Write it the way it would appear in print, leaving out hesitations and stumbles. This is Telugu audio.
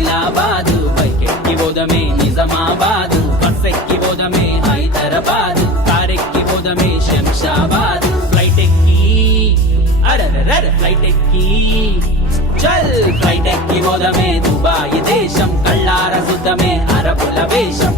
ఆదిలాబాదు, బైకెక్కి పోదమే నిజామాబాదు, బస్సెక్కి పోదమే హైదరాబాదు, కారెక్కి పోదమే శంషాబాదు, ఫ్లైట్ ఎక్కి అరరర ఫ్లైట్ ఎక్కి చల్ ఫ్లైట్ ఎక్కి పోదమే దుబాయ్ దేశం, కళ్ళార సుద్దమే అరబుల వేషం,